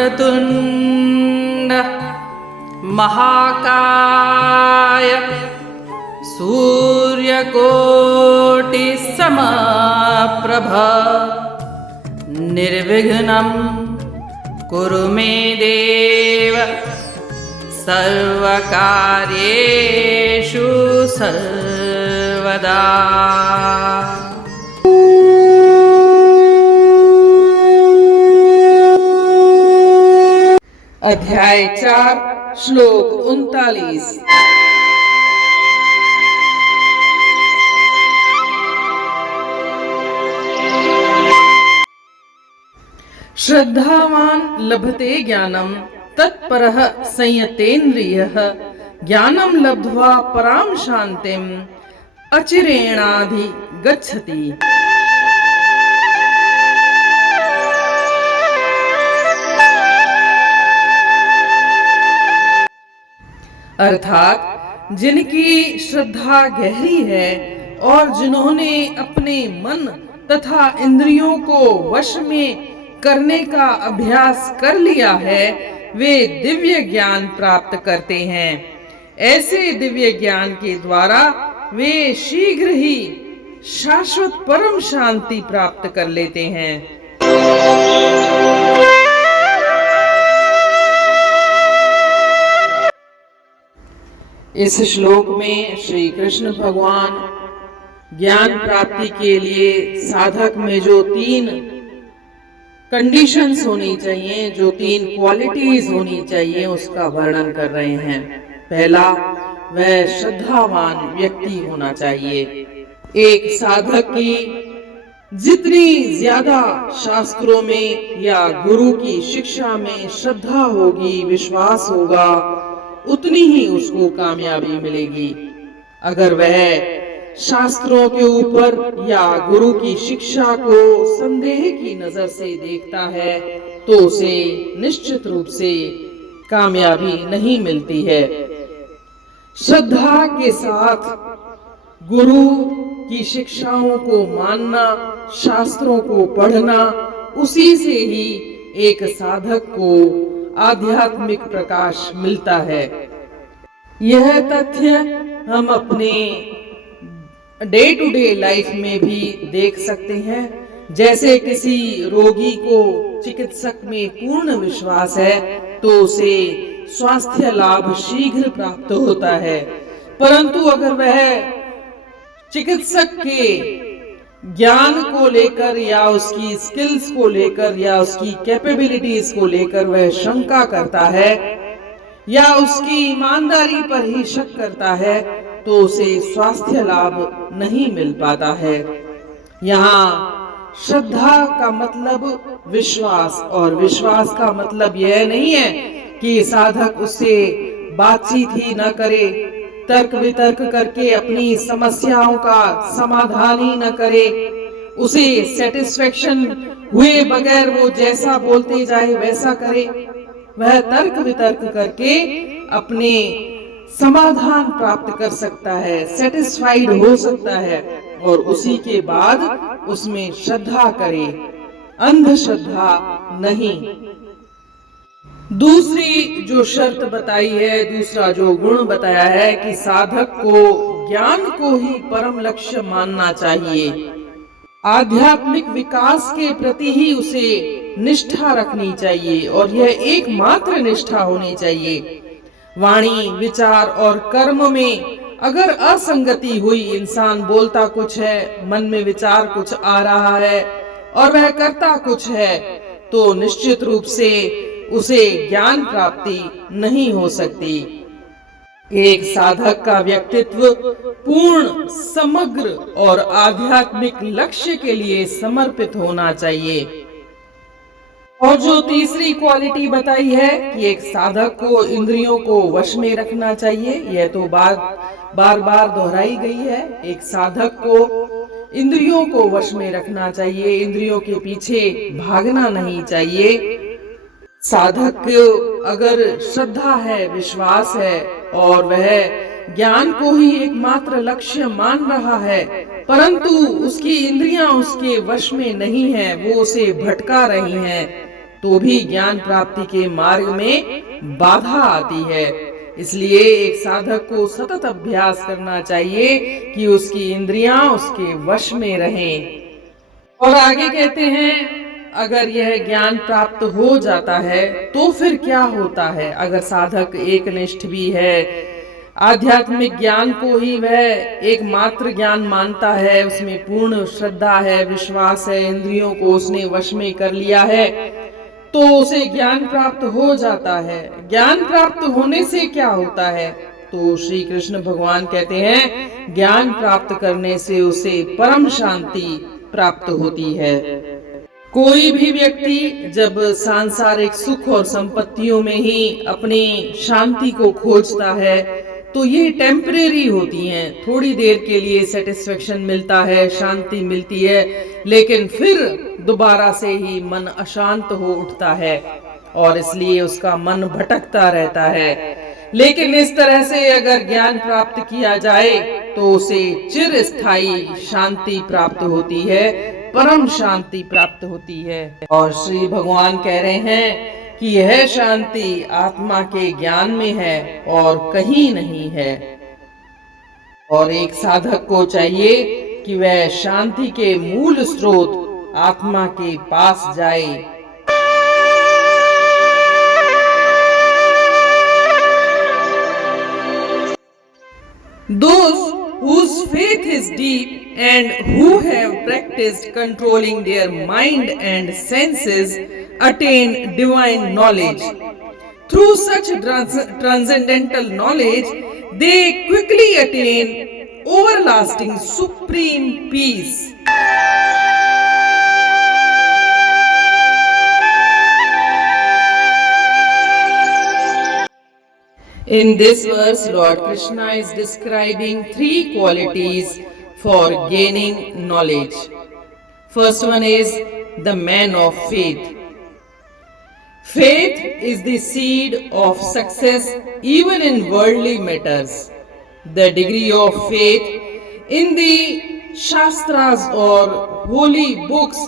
वक्रतुण्ड महाकाय सूर्यकोटिसमप्रभ निर्विघ्नं कुरु मे देव सर्वकार्येषु सर्वदा। अध्याय 4 श्लोक 39। श्रद्धावान लभते ज्ञानम तत्परः संयतेन्द्रियः ज्ञानम लब्ध्वा पराम शांतिम अचिरेणाधि गच्छति। अर्थात जिनकी श्रद्धा गहरी है और जिन्होंने अपने मन तथा इंद्रियों को वश में करने का अभ्यास कर लिया है, वे दिव्य ज्ञान प्राप्त करते हैं। ऐसे दिव्य ज्ञान के द्वारा वे शीघ्र ही शाश्वत परम शांति प्राप्त कर लेते हैं। इस श्लोक में श्री कृष्ण भगवान ज्ञान प्राप्ति के लिए साधक में जो 3 कंडीशंस होनी चाहिए, जो 3 क्वालिटीज होनी चाहिए, उसका वर्णन कर रहे हैं। पहला, वह श्रद्धावान व्यक्ति होना चाहिए। एक साधक की जितनी ज्यादा शास्त्रों में या गुरु की शिक्षा में श्रद्धा होगी, विश्वास होगा, उतनी ही उसको कामयाबी मिलेगी। अगर वह शास्त्रों के ऊपर या गुरु की शिक्षा को संदेह की नजर से देखता है तो उसे निश्चित रूप से कामयाबी नहीं मिलती है। श्रद्धा के साथ गुरु की शिक्षाओं को मानना, शास्त्रों को पढ़ना, उसी से ही एक साधक को आध्यात्मिक प्रकाश मिलता है। यह तथ्य हम अपने डे टू डे लाइफ में भी देख सकते हैं। जैसे किसी रोगी को चिकित्सक में पूर्ण विश्वास है तो उसे स्वास्थ्य लाभ शीघ्र प्राप्त होता है, परंतु अगर वह चिकित्सक के ज्ञान को लेकर या उसकी स्किल्स को लेकर या उसकी कैपेबिलिटीज को लेकर वह शंका करता है या उसकी ईमानदारी पर ही शक करता है तो उसे स्वास्थ्य लाभ नहीं मिल पाता है। यहाँ श्रद्धा का मतलब विश्वास, और विश्वास का मतलब यह नहीं है कि साधक उससे बातचीत ही न करे, तर्क वितर्क करके अपनी समस्याओं का समाधान ही न करे, उसे सेटिस्फेक्शन हुए बगैर वो जैसा बोलते जाए वैसा करे। वह तर्क वितर्क करके अपने समाधान प्राप्त कर सकता है, सेटिस्फाइड हो सकता है, और उसी के बाद उसमें श्रद्धा करे, अंधश्रद्धा नहीं। दूसरी जो शर्त बताई है, दूसरा जो गुण बताया है कि साधक को ज्ञान को ही परम लक्ष्य मानना चाहिए। आध्यात्मिक विकास के प्रति ही उसे निष्ठा रखनी चाहिए और यह एकमात्र निष्ठा होनी चाहिए। वाणी, विचार और कर्म में अगर असंगति हुई, इंसान बोलता कुछ है, मन में विचार कुछ आ रहा है और वह करता कुछ है, तो निश्चित रूप से उसे ज्ञान प्राप्ति नहीं हो सकती। एक साधक का व्यक्तित्व पूर्ण, समग्र और आध्यात्मिक लक्ष्य के लिए समर्पित होना चाहिए। और जो तीसरी क्वालिटी बताई है कि एक साधक को इंद्रियों को वश में रखना चाहिए, यह तो बार बार दोहराई गई है। एक साधक को इंद्रियों को वश में रखना चाहिए, इंद्रियों के पीछे भागना नहीं चाहिए। साधक को अगर श्रद्धा है, विश्वास है और वह ज्ञान को ही एकमात्र लक्ष्य मान रहा है, परंतु उसकी इंद्रियां उसके वश में नहीं है, वो उसे भटका रही हैं, तो भी ज्ञान प्राप्ति के मार्ग में बाधा आती है। इसलिए एक साधक को सतत अभ्यास करना चाहिए कि उसकी इंद्रियां उसके वश में रहें। और आगे कहते हैं, अगर यह ज्ञान प्राप्त हो जाता है तो फिर क्या होता है? अगर साधक एकनिष्ठ भी है, आध्यात्मिक ज्ञान को ही वह एकमात्र ज्ञान मानता है, उसमें पूर्ण श्रद्धा है, विश्वास है, इंद्रियों को उसने वश में कर लिया है, तो उसे ज्ञान प्राप्त हो जाता है। ज्ञान प्राप्त होने से क्या होता है? तो श्री कृष्ण भगवान कहते हैं, ज्ञान प्राप्त करने से उसे परम शांति प्राप्त होती है। कोई भी व्यक्ति जब सांसारिक सुख और संपत्तियों में ही अपनी शांति को खोजता है तो ये टेम्परेरी होती हैं, थोड़ी देर के लिए सेटिस्फेक्शन मिलता है, शांति मिलती है, लेकिन फिर दोबारा से ही मन अशांत हो उठता है और इसलिए उसका मन भटकता रहता है। लेकिन इस तरह से अगर ज्ञान प्राप्त किया जाए तो उसे चिरस्थायी शांति प्राप्त होती है, परम शांति प्राप्त होती है। और श्री भगवान कह रहे हैं कि यह शांति आत्मा के ज्ञान में है और कहीं नहीं है। और एक साधक को चाहिए कि वह शांति के मूल स्रोत आत्मा के पास जाए। Those whose faith is deep and who have practiced controlling their mind and senses attain divine knowledge. Through such transcendental knowledge, they quickly attain everlasting supreme peace. In this verse, Lord Krishna is describing three qualities for gaining knowledge. First one is the man of faith. Faith is the seed of success even in worldly matters. The degree of faith in the Shastras or holy books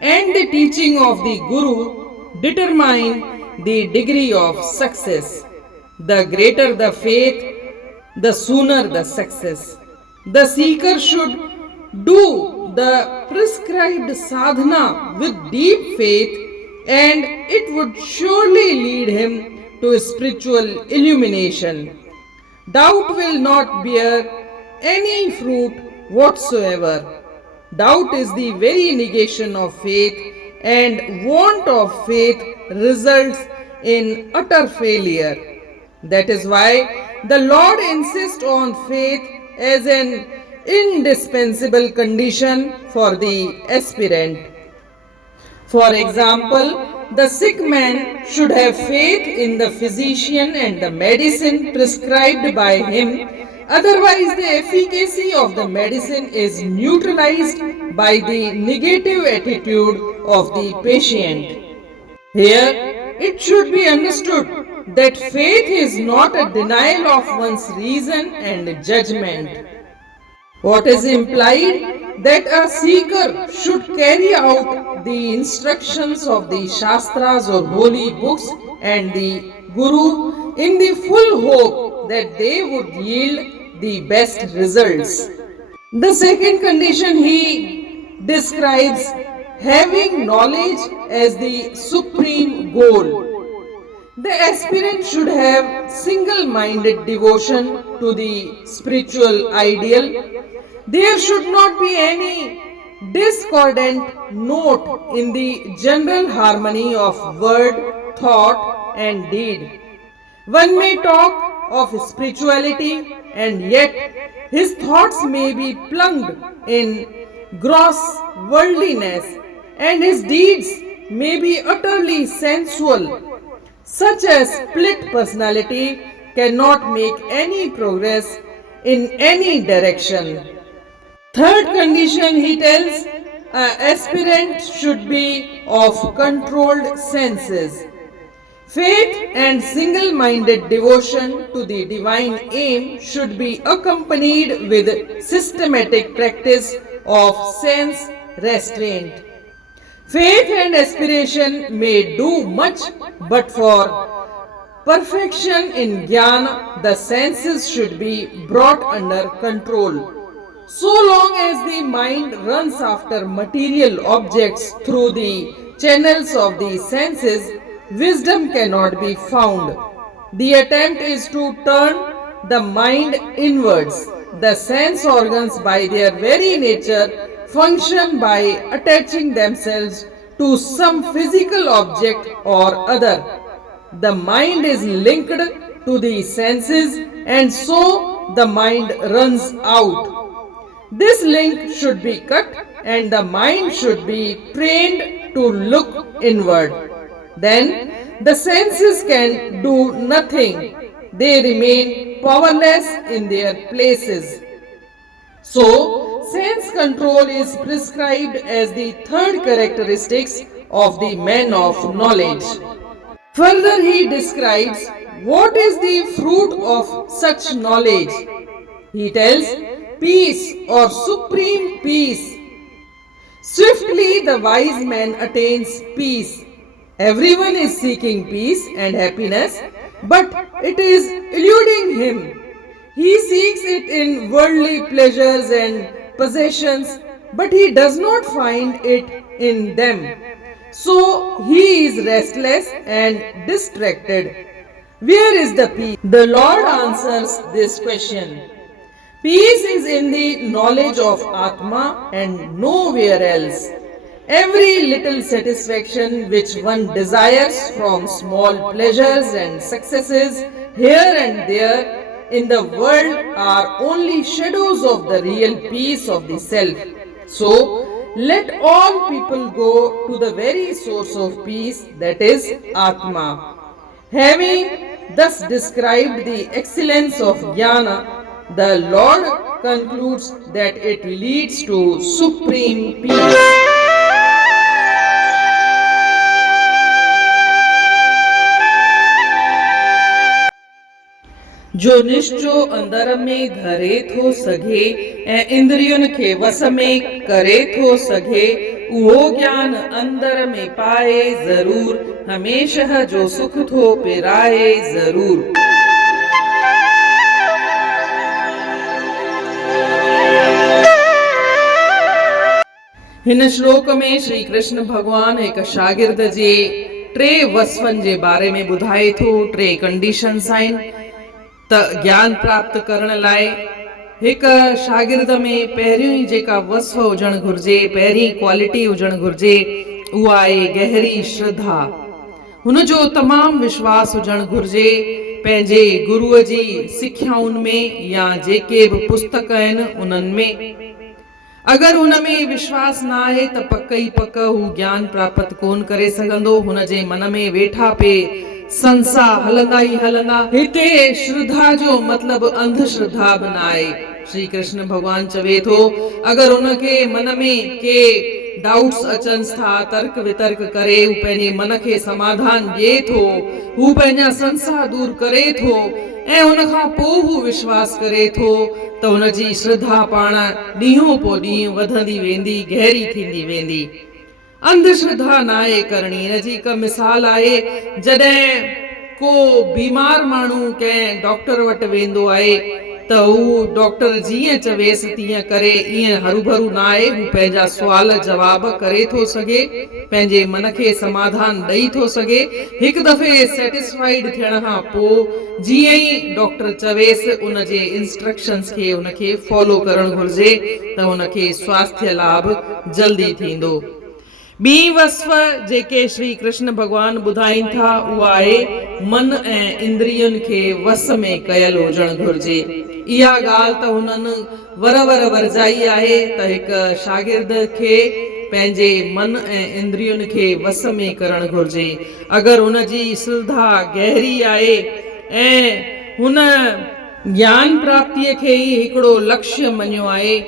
and the teaching of the Guru determine the degree of success. The greater the faith, the sooner the success. The seeker should do the prescribed sadhana with deep faith, and it would surely lead him to spiritual illumination. Doubt will not bear any fruit whatsoever. Doubt is the very negation of faith, and want of faith results in utter failure. That is why the Lord insists on faith as an indispensable condition for the aspirant. For example, the sick man should have faith in the physician and the medicine prescribed by him, otherwise the efficacy of the medicine is neutralized by the negative attitude of the patient. Here, it should be understood that faith is not a denial of one's reason and judgment. What is implied? That a seeker should carry out the instructions of the Shastras or holy books and the Guru in the full hope that they would yield the best results. The second condition he describes having knowledge as the supreme goal. The aspirant should have single-minded devotion to the spiritual ideal. There should not be any discordant note in the general harmony of word, thought and deed. One may talk of spirituality and yet his thoughts may be plunged in gross worldliness and his deeds may be utterly sensual. Such a split personality cannot make any progress in any direction. Third condition he tells, an aspirant should be of controlled senses. Faith and single-minded devotion to the divine aim should be accompanied with systematic practice of sense restraint. Faith and aspiration may do much, but for perfection in jnana, the senses should be brought under control. So long as the mind runs after material objects through the channels of the senses, wisdom cannot be found. The attempt is to turn the mind inwards. The sense organs, by their very nature, function by attaching themselves to some physical object or other. The mind is linked to the senses, and so the mind runs out. This link should be cut, and the mind should be trained to look inward. Then the senses can do nothing. They remain powerless in their places. So, sense control is prescribed as the third characteristics of the man of knowledge. Further, he describes what is the fruit of such knowledge. He tells, peace or supreme peace. Swiftly the wise man attains peace. Everyone is seeking peace and happiness, but it is eluding him. He seeks it in worldly pleasures and possessions, but he does not find it in them. So he is restless and distracted. Where is the peace? The Lord answers this question. Peace is in the knowledge of Atma and nowhere else. Every little satisfaction which one desires from small pleasures and successes here and there in the world are only shadows of the real peace of the self. So, let all people go to the very source of peace, that is Atma. Having thus described the excellence of jnana, the Lord concludes that it leads to supreme peace. जो निश्चो अंदर में धरे थो सघे ऐं इंद्रियुन खे वस में करे थो सघे, उहो ज्ञान अंदर में पाए जरूर, हमेशह जो सुख थो पिराए जरूर। हिन श्लोक में श्री कृष्ण भगवान एक शागिर्द जे टे वसफन जे बारे में ॿुधाए थो। टे कंडीशन्स आहिनि त ज्ञान प्राप्त करण लाइ। हिक शागिर्द में पहिरियों ई जेका वसफ हुजण घुर्जे, पहिरीं क्वालिटी हुजण घुर्जे, उहा आहे गहरी श्रद्धा। हुनजो तमामु विश्वास हुजण घुर्जे पंहिंजे गुरूअ जी सिख्याउनि में या जेके बि पुस्तक आहिनि उन्हनि में। अगर हुन में विश्वास न आहे त पक ई पक हू ज्ञान प्राप्त कोन करे सघंदो। हुनजे मन में वेठा पे संसा हलंदा ई हलंदा। हिते श्रद्धा जो मतलब अंधश्रद्धा बि न आहे। श्री कृष्ण भगवान चवे थो, अगर हुनखे मन में के डाउट्स अचनि था, तर्क वितर्क करे हू पंहिंजे मन खे समाधान ॾिए थो, हू पंहिंजा संसा दूर करे थो ऐं हुनखां पोइ हू विश्वास करे थो त हुनजी श्रद्धा पाण ॾींहों पोइ ॾींहुं वधंदी वेंदी, गहरी थींदी वेंदी। अंधश्रद्धा न आहे करणी। हिनजी हिकु मिसाल आहे, जॾहिं को बीमार माण्हू कंहिं डॉक्टर वटि वेंदो आहे त हू डॉक्टर जीअं चवेसि तीअं करे, ईअं हरूभरू न आहे। हू पंहिंजा सुवाल जवाब करे थो सघे, पंहिंजे मन खे समाधान ॾेई थो सघे। हिकु दफ़े सेटिस्फाइड थियण खां पोइ जीअं ई डॉक्टर चवेसि उनजे इंस्ट्रक्शन्स खे उनखे फॉलो करणु घुर्जे त उनखे स्वास्थ्य लाभ जल्दी थींदो। ॿी वसफ जेके श्री कृष्ण भगवान ॿुधाइनि था उहा आहे मन ऐं इंद्रियुनि खे वस में कयल हुजणु घुर्जे। इहा ॻाल्हि त हुननि वर वरजाई आहे त हिकु शागिर्द खे पंहिंजे मन ऐं इंद्रियुनि खे वस में करणु घुर्जे। अगरि हुनजी श्रद्धा गहरी आहे ऐं हुन ज्ञान प्राप्तीअ खे ई हिकिड़ो लक्ष्य मञियो आहे,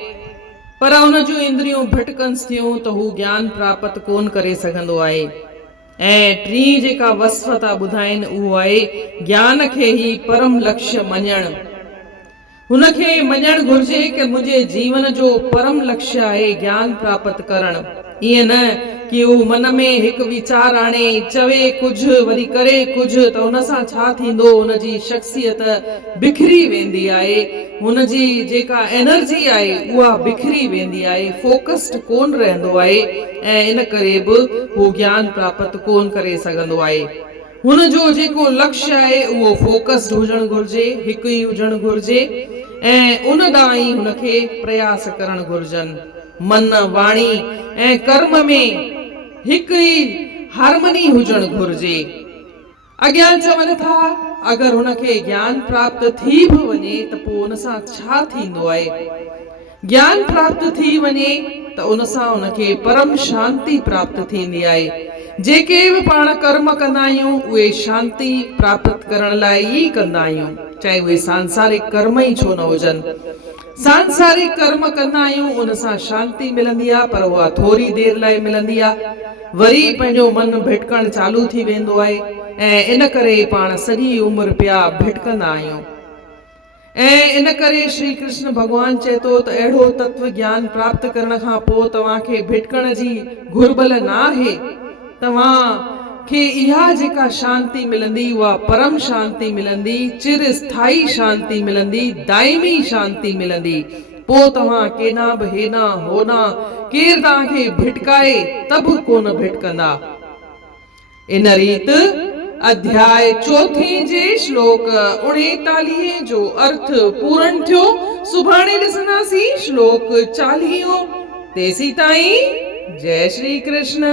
पर हुन जूं इंद्रियूं भटकंस थियूं त हू ज्ञान प्राप्त कोन करे सघंदो आहे। ऐं टी जेका वसफ था ॿुधाइनि उहो आहे ज्ञान खे ई परम लक्ष्य मञणु। हुनखे मञणु घुर्जे कि मुंहिंजे जीवन जो परम लक्ष्य आहे ज्ञान प्राप्त करणु। ईअं न कि हू मन में हिकु वीचार आणे चवे कुझु वरी करे कुझु त हुन सां छा थींदो, हुनजी शख़्सियत बिखरी वेंदी आहे, हुनजी जेका एनर्जी आहे उहा बिखरी वेंदी आहे, फोकस्ड कोन रहंदो आहे ऐं इन करे बि हू ज्ञान प्राप्त कोन करे सघंदो आहे। हुनजो जेको लक्ष्य आहे उहो फोकस्ड हुजणु घुर्जे, हिकु ई हुजणु घुर्जे ऐं उन ॾांहुं ई हुनखे प्रयास करणु घुर्जनि। मन, वाणी ऐं कर्म में हिकु ई हारमनी हुजणु घुर्जे। अॻियां चवनि था अगरि हुनखे ज्ञान प्राप्त थी बि वञे त पोइ हुन सां छा थींदो आहे? ज्ञान प्राप्त थी वञे त उन सां हुनखे परम शांती प्राप्त थींदी आहे। जेके बि पाण कर्म कंदा आहियूं उहे शांती प्राप्त करण लाइ ई कंदा आहियूं, चाहे उहे सांसारिक कर्म ई छो न हुजनि। सांसारिक कर्म कंदा आहियूं उन सां शांती मिलंदी आहे, पर उहा थोरी देरि लाइ मिलंदी आहे, वरी पंहिंजो मन भिटकणु चालू थी वेंदो आहे ऐं इन करे पाण सॼी उमिरि पिया भिटकंदा आहियूं। ऐं इन करे श्री कृष्ण भॻवानु चए थो त अहिड़ो तत्व ज्ञान प्राप्त करण खां पोइ तव्हांखे भिटकण जी घुर्बल न आहे। तव्हांखे इहा जेका शांती मिलंदी उहा परम शांति मिलंदी, चिर स्थाई शांति मिलंदी, दाइमी शांति मिलंदी। पोइ तव्हां केॾां बि हेॾां होॾां केरु तव्हांखे भिटकाए त बि कोन भिटकंदा। इन रीति अध्याय 4 जे श्लोक 39 जो अर्थ पूर्ण थियो। सुभाणे ॾिसंदासीं श्लोक 40। तेसी ताईं जय श्री कृष्ण।